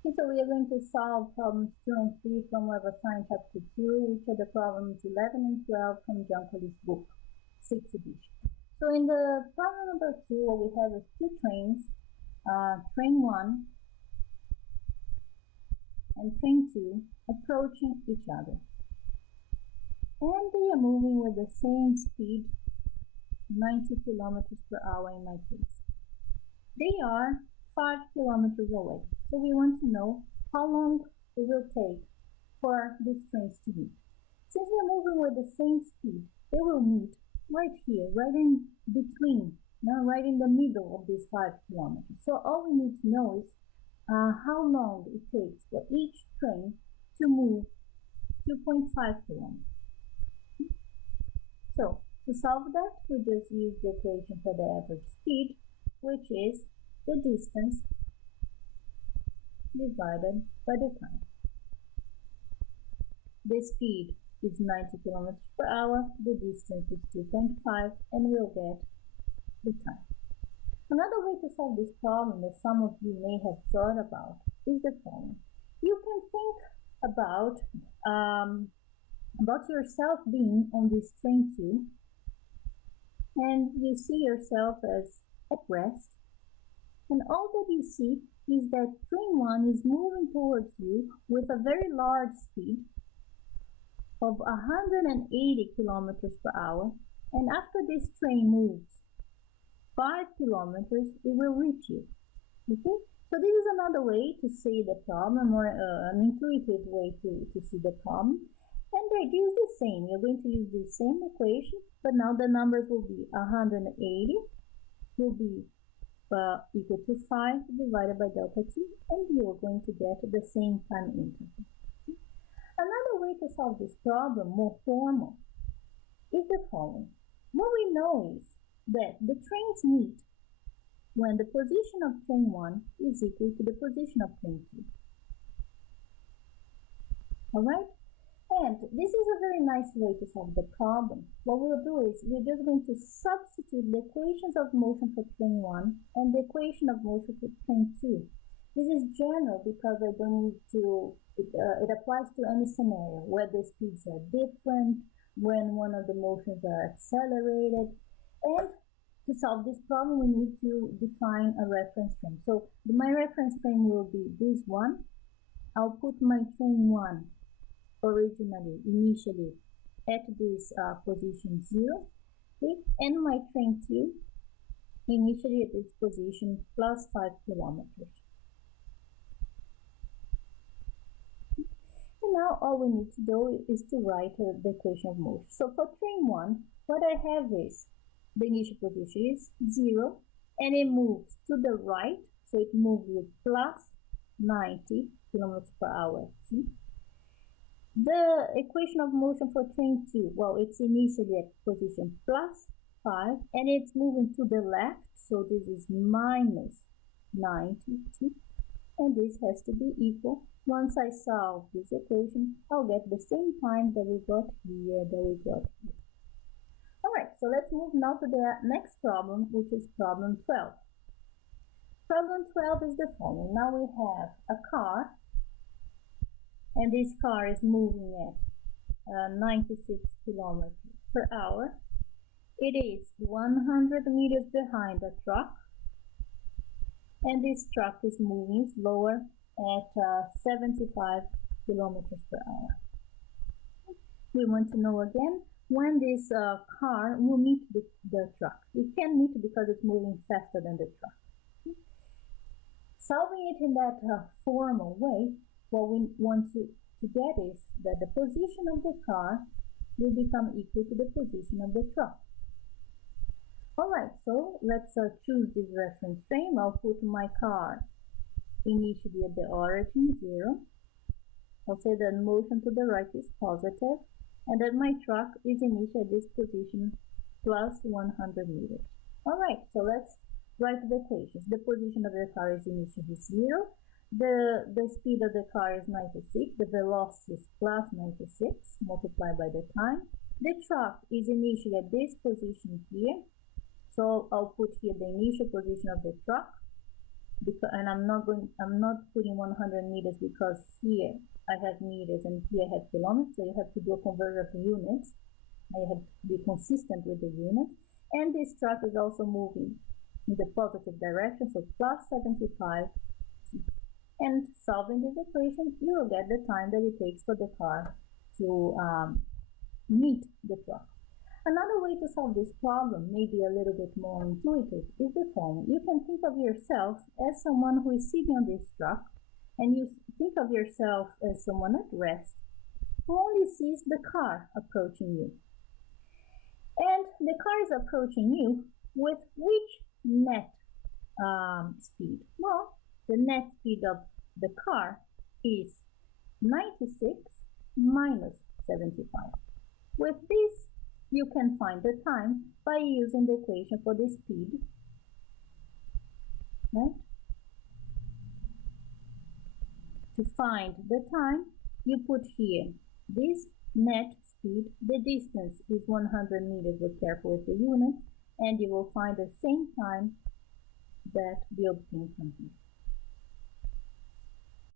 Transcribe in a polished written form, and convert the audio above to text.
Okay, so we are going to solve problems 2 and 3 from Web Assigned Chapter 2, which are the problems 11 and 12 from Giancoli's book, 6th edition. So in the problem number 2, what we have is two trains, train 1 and train 2, approaching each other. And they are moving with the same speed, 90 kilometers per hour in my case. They are 5 kilometers away. So we want to know how long it will take for these trains to meet. Since they're moving with the same speed, they will meet right here, right in between, right in the middle of these 5 kilometers. So all we need to know is how long it takes for each train to move 2.5 kilometers. So to solve that, we just use the equation for the average speed, which is the distance divided by the time. The speed is 90 kilometers per hour, the distance is 2.5, and we'll get the time. Another way to solve this problem that some of you may have thought about is the following. You can think about yourself being on this train 2, and you see yourself as at rest, and all that you see is that train 1 is moving towards you with a very large speed of 180 kilometers per hour, and after this train moves 5 kilometers, it will reach you. Okay? So this is another way to see the problem, or an intuitive way to see the problem. And the idea is the same. You're going to use the same equation, but now the numbers will be 180 will be equal to 5 divided by delta t, and you're going to get the same time interval. Another way to solve this problem, more formal, is the following. What we know is that the trains meet when the position of train 1 is equal to the position of train 2. Alright? And this is a very nice way to solve the problem. What we'll do is we're just going to substitute the equations of motion for train 1 and the equation of motion for train 2. This is general because I don't need to, it applies to any scenario where the speeds are different, when one of the motions are accelerated. And to solve this problem, we need to define a reference frame. So my reference frame will be this one. I'll put my train 1 initially at this position 0, okay, and my train 2 initially at this position plus 5 kilometers. And now all we need to do is to write the equation of motion. So for train 1, what I have is the initial position is 0, and it moves to the right, so it moves with plus 90 kilometers per hour t. The equation of motion for train 2, well, it's initially at position plus 5, and it's moving to the left, so this is minus 90 t, and this has to be equal. Once I solve this equation, I'll get the same time that we got here, Alright, so let's move now to the next problem, which is problem 12. Problem 12 is the following. Now we have a car, and this car is moving at 96 kilometers per hour. It is 100 meters behind a truck, and this truck is moving slower at 75 kilometers per hour. We want to know again when this car will meet the truck. It can meet because it's moving faster than the truck. Solving it in that formal way, what we want to get is that the position of the car will become equal to the position of the truck. Alright, so let's choose this reference frame. I'll put my car initially at the origin 0. I'll say that motion to the right is positive, and that my truck is initially at this position plus 100 meters. Alright, so let's write the equations. The position of the car is initially 0. The speed of the car is 96. The velocity is plus 96 multiplied by the time. The truck is initially at this position here. So I'll put here the initial position of the truck because, and I'm not putting 100 meters because here I have meters and here I have kilometers, so you have to do a conversion of units. I have to be consistent with the units, and this truck is also moving in the positive direction, so plus 75. And solving this equation, you will get the time that it takes for the car to meet the truck. Another way to solve this problem, maybe a little bit more intuitive, is the following. You can think of yourself as someone who is sitting on this truck, and you think of yourself as someone at rest who only sees the car approaching you. And the car is approaching you with which net speed? Well, the net speed of the car is 96 minus 75. With this, you can find the time by using the equation for the speed, right? To find the time, you put here this net speed, the distance is 100 meters, be careful with the units, and you will find the same time that we obtained from here.